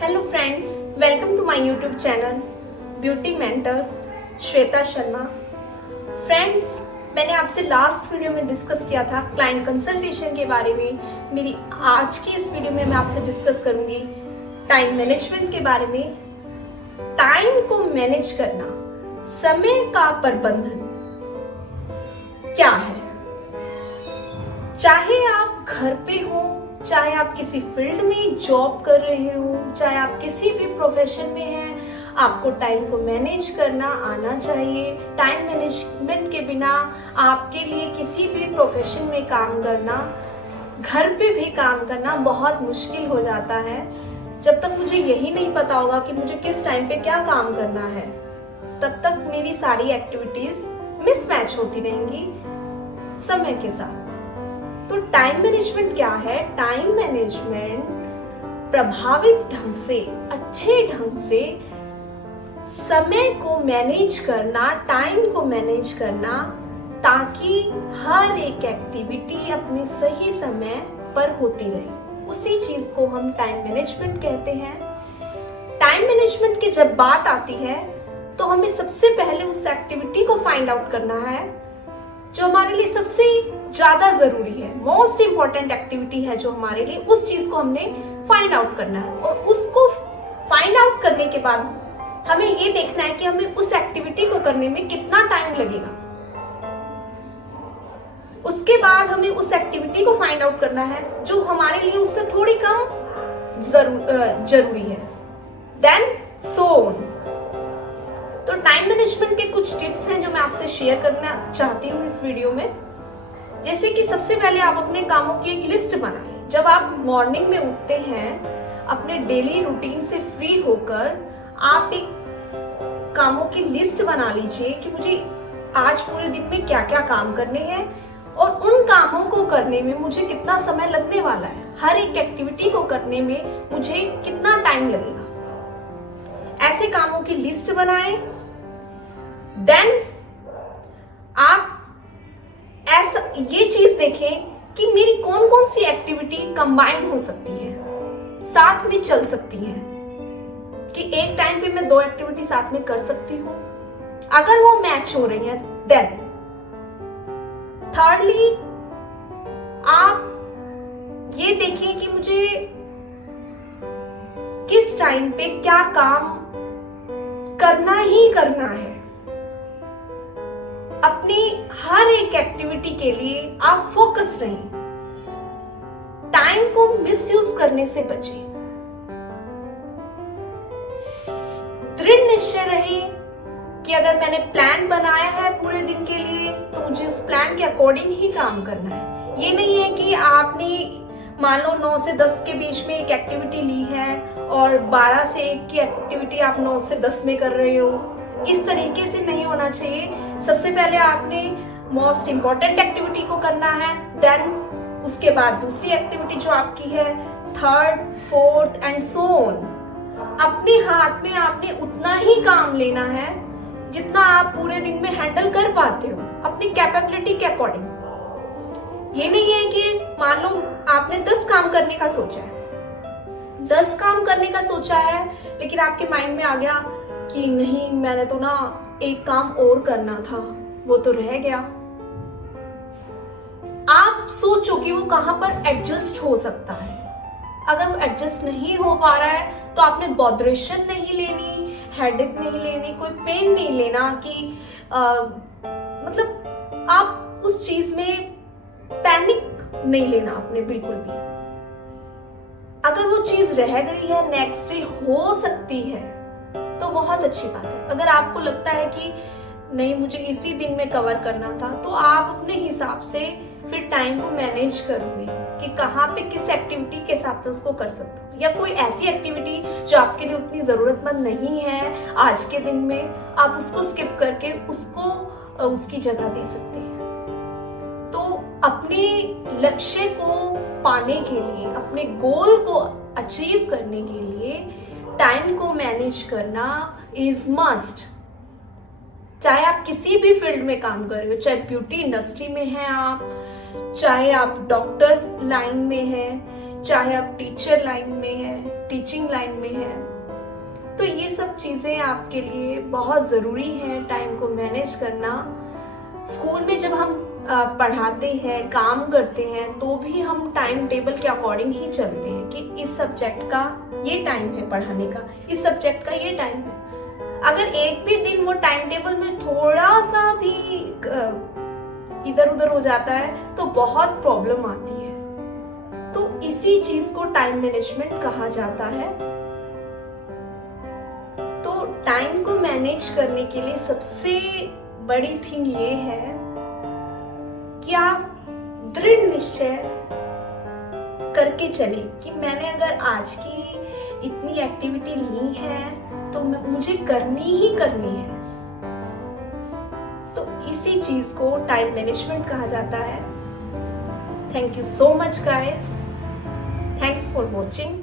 Hello friends, welcome to my YouTube channel beauty mentor Shweta Sharma. Friends, मैंने आपसे last video में discuss किया था क्लाइंट कंसल्टेशन के बारे में। मेरी आज की इस वीडियो में मैं आपसे डिस्कस करूंगी टाइम मैनेजमेंट के बारे में। टाइम को मैनेज करना, समय का प्रबंधन क्या है। चाहे आप घर पे हो, चाहे आप किसी फील्ड में जॉब कर रहे हो, चाहे आप किसी भी प्रोफेशन में हैं, आपको टाइम को मैनेज करना आना चाहिए। टाइम मैनेजमेंट के बिना आपके लिए किसी भी प्रोफेशन में काम करना, घर पे भी काम करना बहुत मुश्किल हो जाता है। जब तक मुझे यही नहीं पता होगा कि मुझे किस टाइम पे क्या काम करना है, तब तक मेरी सारी एक्टिविटीज मिसमैच होती रहेंगी समय के साथ। तो टाइम मैनेजमेंट क्या है? टाइम मैनेजमेंट प्रभावित ढंग से, अच्छे ढंग से समय को मैनेज करना, टाइम को मैनेज करना, ताकि हर एक एक्टिविटी अपने सही समय पर होती रहे। उसी चीज को हम टाइम मैनेजमेंट कहते हैं। टाइम मैनेजमेंट की जब बात आती है तो हमें सबसे पहले उस एक्टिविटी को फाइंड आउट करना है जो हमारे लिए सबसे ज्यादा जरूरी है। मोस्ट इंपॉर्टेंट एक्टिविटी है जो हमारे लिए, उस चीज को हमने फाइंड आउट करना है। और उसको फाइंड आउट करने के बाद हमें ये देखना है कि हमें उस एक्टिविटी को करने में कितना टाइम लगेगा। उसके बाद हमें उस एक्टिविटी को फाइंड आउट करना है जो हमारे लिए उससे थोड़ी कम जरूरी है। Then so on. तो टाइम मैनेजमेंट के कुछ टिप्स हैं जो मैं आपसे शेयर करना चाहती हूँ इस वीडियो में। जैसे कि सबसे पहले आप अपने कामों की एक लिस्ट बना लें। जब आप मॉर्निंग में उठते हैं, अपने डेली रूटीन से फ्री होकर आप एक कामों की लिस्ट बना लीजिए कि मुझे आज पूरे दिन में क्या क्या काम करने हैं और उन कामों को करने में मुझे कितना समय लगने वाला है। हर एक एक्टिविटी को करने में मुझे कितना टाइम लगेगा। ऐसे कामों की लिस्ट बनाएं। देन आप ऐसा ये चीज देखें कि मेरी कौन कौन सी एक्टिविटी कंबाइन हो सकती है, साथ में चल सकती है, कि एक टाइम पे मैं दो एक्टिविटी साथ में कर सकती हूँ। अगर वो मैच हो रही है, देन थर्डली आप ये देखें कि मुझे किस टाइम पे क्या काम करना ही करना है। अपनी हर एक एक्टिविटी के लिए आप फोकस रहें। टाइम को मिसयूज करने से बचें। दृढ़ निश्चय रहे कि अगर मैंने प्लान बनाया है पूरे दिन के लिए तो मुझे उस प्लान के अकॉर्डिंग ही काम करना है। ये नहीं है कि आपने मान लो 9 से 10 के बीच में एक एक्टिविटी ली है और 12 से 1 की एक्टिविटी आप 9 से 10 में कर रहे हो। इस तरीके से नहीं होना चाहिए। सबसे पहले आपने मोस्ट इंपॉर्टेंट एक्टिविटी को करना है, देन उसके बाद दूसरी एक्टिविटी जो आपकी है, third, fourth and so on. अपने हाथ में आपने उतना ही काम लेना है जितना आप पूरे दिन में हैंडल कर पाते हो, अपनी कैपेबिलिटी के अकॉर्डिंग। ये नहीं है कि मान लो आपने 10 काम करने का सोचा है, 10 काम करने का सोचा है, लेकिन आपके माइंड में आ गया कि नहीं, मैंने तो ना एक काम और करना था, वो तो रह गया। आप सोचो कि वो कहां पर एडजस्ट हो सकता है। अगर वो एडजस्ट नहीं हो पा रहा है तो आपने बॉदरेशन नहीं लेनी, हेडेक नहीं लेनी, कोई पेन नहीं लेना कि मतलब आप उस चीज में पैनिक नहीं लेना आपने बिल्कुल भी। अगर वो चीज रह गई है, नेक्स्ट डे हो सकती है, तो बहुत अच्छी बात है। अगर आपको लगता है कि नहीं मुझे इसी दिन में कवर करना था, तो आप अपने हिसाब से फिर टाइम को मैनेज करोगे कि कहाँ पे किस एक्टिविटी के साथ में उसको कर सकते हो। या कोई ऐसी एक्टिविटी जो आपके लिए उतनी जरूरतमंद नहीं है आज के दिन में, आप उसको स्किप करके उसको उसकी जगह दे सकते हैं। तो अपने लक्ष्य को पाने के लिए, अपने गोल को अचीव करने के लिए टाइम को मैनेज करना इज मस्ट। चाहे आप किसी भी फील्ड में काम कर रहे हो, चाहे ब्यूटी इंडस्ट्री में हैं आप, चाहे आप डॉक्टर लाइन में हैं, चाहे आप टीचर लाइन में हैं, टीचिंग लाइन में हैं, तो ये सब चीजें आपके लिए बहुत जरूरी है टाइम को मैनेज करना। स्कूल में जब हम पढ़ाते हैं, काम करते हैं, तो भी हम टाइम टेबल के अकॉर्डिंग ही चलते हैं कि इस सब्जेक्ट का ये टाइम है पढ़ाने का, इस सब्जेक्ट का ये टाइम है। अगर एक भी दिन वो टाइम टेबल में थोड़ा सा भी इधर उधर हो जाता है तो बहुत प्रॉब्लम आती है। तो इसी चीज को टाइम मैनेजमेंट कहा जाता है। तो टाइम को मैनेज करने के लिए सबसे बड़ी थिंग ये है कि आप दृढ़ निश्चय करके चले कि मैंने अगर आज की इतनी एक्टिविटी ली है तो मुझे करनी ही करनी है। तो इसी चीज को टाइम मैनेजमेंट कहा जाता है। Thank you so much guys, thanks for watching.